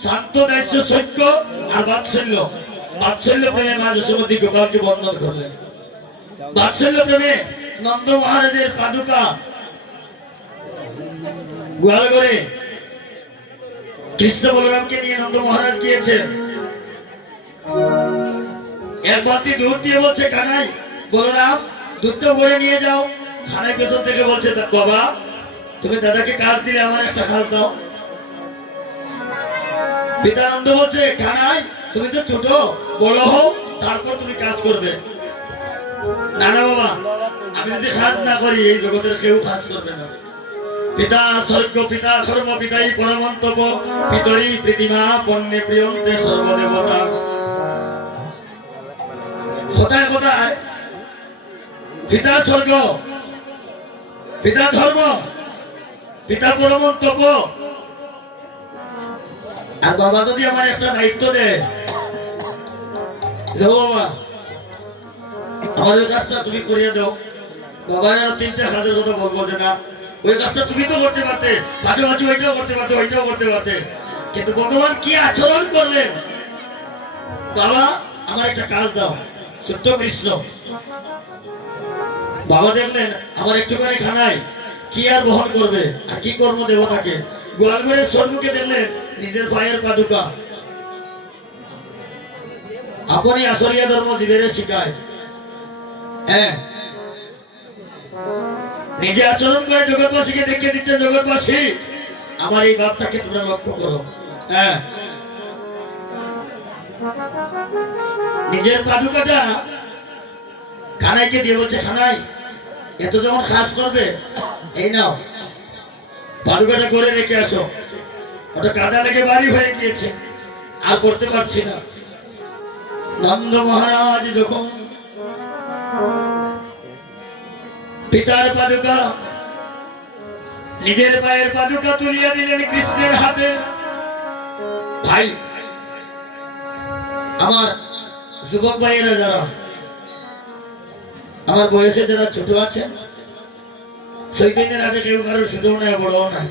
শান্ত দাস্য সৈক্য আর বাৎসল্য, বাৎসল্য প্রেমে মা যশোমতী গোপালকে বন্ধন করলেন। বাৎসল্য প্রেমে নন্দ মহারাজের পাদুকা গোয়াল ঘরে কৃষ্ণ বলরামকে নিয়ে নন্দ মহারাজ গিয়েছে। এক বালতি দুধ দিয়ে বলছে কানাই, বলরাম দুধটা ভরে নিয়ে যাও। খানাই পেছন থেকে বলছে বাবা, তুমি দাদাকে কাজ দিলে আমার একটা কাজ দাও। পিতানন্দ বলছে কানাই তুমি তো ছোট, বড় হও, তারপর তুমি কাজ করবে। না না বাবা, আমি যদি কাজ না করি এই জগতের কেউ কাজ করবে না। পিতা স্বর্গ, পিতা ধর্ম, পিতাই পরমন্তব্য, পিতরি প্রীতিমা পণ্যে প্রিয়ন্তে সর্বদেবতা। কোথায় কোথায় পিতা স্বর্গ, পিতা ধর্ম, পিতা পরমন্তব্য, আর বাবা যদি আমার একটা দায়িত্ব দেয়, যাও বাবা আমাদের কাজটা তুমি করিয়ে দাও। বাবা যেন তিনটা কাজের কথা বলবো যে না ওই কাজটা তুমি তো করতে পারতে, পাশাপাশি ওইটাও করতে পারতে, ওইটাও করতে পারতে, কিন্তু ভগবান কি আচরণ করলেন, বাবা আমার একটা কাজ দাও। সত্য কৃষ্ণ বাবা দেখলেন আমার একটুখানি খানায় কি আর বহন করবে, আর কি কর্ম দেব তাকে। গোয়ালঘরের সম্মুখে দেখলেন নিজের পায়ের পাদুকা। আপনি আসরিয়া ধর্ম জীবের শিখায়, হ্যাঁ নিজে আচরণ করে জগৎবাসীকে দেখিয়ে দিচ্ছেন, জগৎবাসী আমার এই ভাবটাকে তোমরা লক্ষ্য করো। হ্যাঁ নিজের পাদুকাটা খানাইকে দিয়ে বলছে, খানাই এত যখন খাস করবে এই নাও পাদুকাটা করে রেখে আসো। ওটা কাদা লেগে বাড়ি হয়ে গিয়েছে, আর করতে পারছি না। নন্দ মহারাজ যখন পিতার পাদুকা নিজের পায়ের পাদুকা তুলিয়া দিলেন কৃষ্ণের হাতে। ভাই আমার যুবক ভাইয়েরা যারা আমার বয়সে যারা ছোট আছে, চৈতন্যের হাতে কেউ কারো ছোটও নাই বড়ও নাই,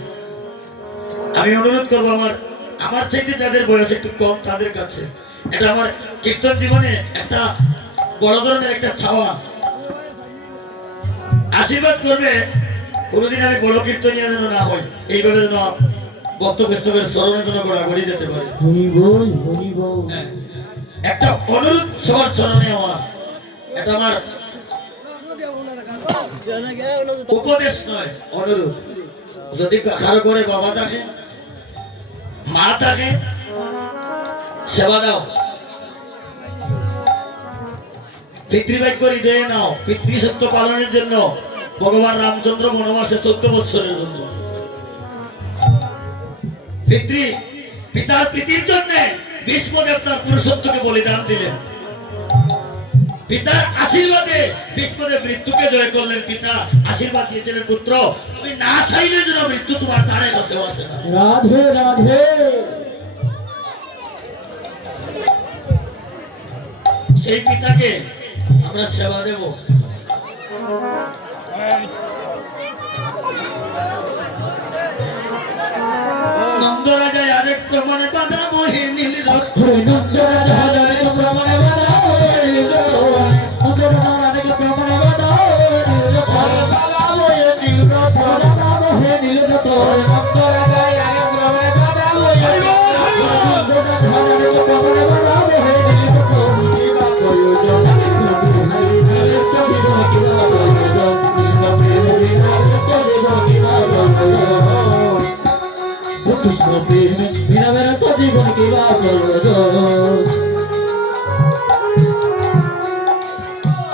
আমি অনুরোধ করবো আমার চাইতে যাদের বয়স একটু কম তাদের কাছে, এটা আমার কীর্তন জীবনে একটা বড় ধরনের একটা ছাওয়া, আশীর্বাদ করবে কোনোদিন আমি বড় কীর্তনীয় যেন না হয়, এইভাবে যেন বক্তব্যের স্মরণে যেন গড়াগড়ি যেতে পারে। হ্যাঁ, একটা অনুরোধ সবার চরণে আমার, এটা আমার উপদেশ নয়, অনুরোধ। যদি কারো করে বাবা থাকে, মা থাকে, সেবা দাও, পিতৃবাক্য হৃদয়ে নাও। পিতৃসত্য পালনের জন্য ভগবান রামচন্দ্র বনবাসে 14 বছরের জন্য পিতার প্রীতির জন্য ভীষ্মদেব তার পুরুষত্বকে বলিদান দিলেন। পিতার আশীর্বাদে ভীষ্মদেব মৃত্যুকে জয় করলেন। পিতা আশীর্বাদ দিয়েছিলেন, পুত্র তুমি না চাইলে যেন মৃত্যু তোমার দ্বারে কাছে আসে না। রাধে রাধে। সেই পিতাকে আমরা সেবা দেব। নন্দ রাজা আরেক প্রমাণে বাধা মোহিনী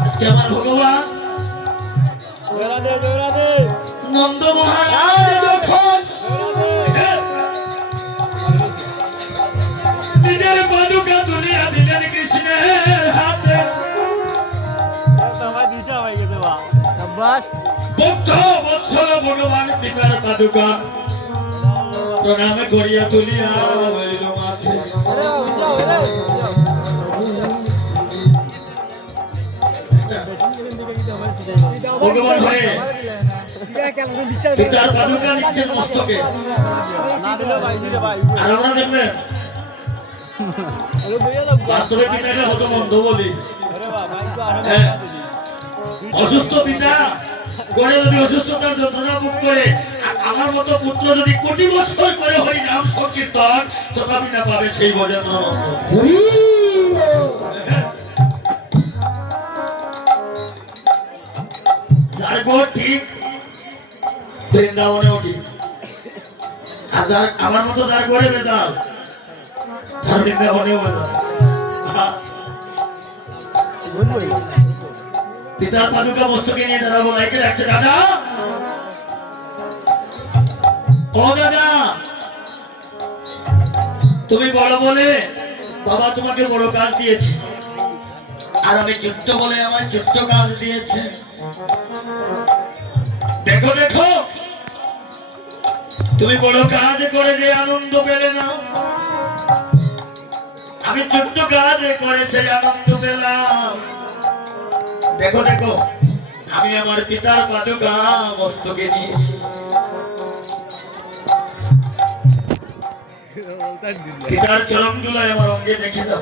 আজকে আমার ভগবান নন্দ মহারাজ যখন নিজের পাদুকা তুলিয়া দিলেন কৃষ্ণের হাতে, ভক্ত বৎসল ভগবান পিতার পাদুকা প্রণামে করিয়া তুলিয়া হইল মাথে। ভগবান হয়ে পিতার পাদুকা নিচ্ছেন মস্তকে। আর আমরা দেখবেন বাস্তবে পিতাকে হত মন্দ বলি। হ্যাঁ, অসুস্থ পিতা করে যদি অসুস্থতার যন্ত্রণা ভোগ করে, আমার মতো পুত্র যদি কোটি বছর করে হরি নাম সংকীর্তন, তথাপি না পাবে সেই ভজন। যার গো ঠিক বৃন্দাবনেও ঠিক, আর আমার মতো যার ঘরে বেদাল, তার বৃন্দাবনেও বেদাল। পিতার পাদুকা বস্তুকে নিয়ে তারা বলাইকে রাখছে, দাদা ও দাদা, তুমি বড় বলে বাবা তোমাকে বড় কাজ দিয়েছে, আর আমি ছোট্ট বলে আমার ছোট্ট কাজ দিয়েছে। দেখো দেখো, তুমি বড় কাজ করে যে আনন্দ পেলে না, আমি ছোট্ট কাজ করে সেই আনন্দ পেলাম। দেখো দেখো, আমি আমার পিতার পাদুকা মস্তকে নিয়েছি, পিতার চরণ দুলায় আমার অঙ্গে দেখে যাও।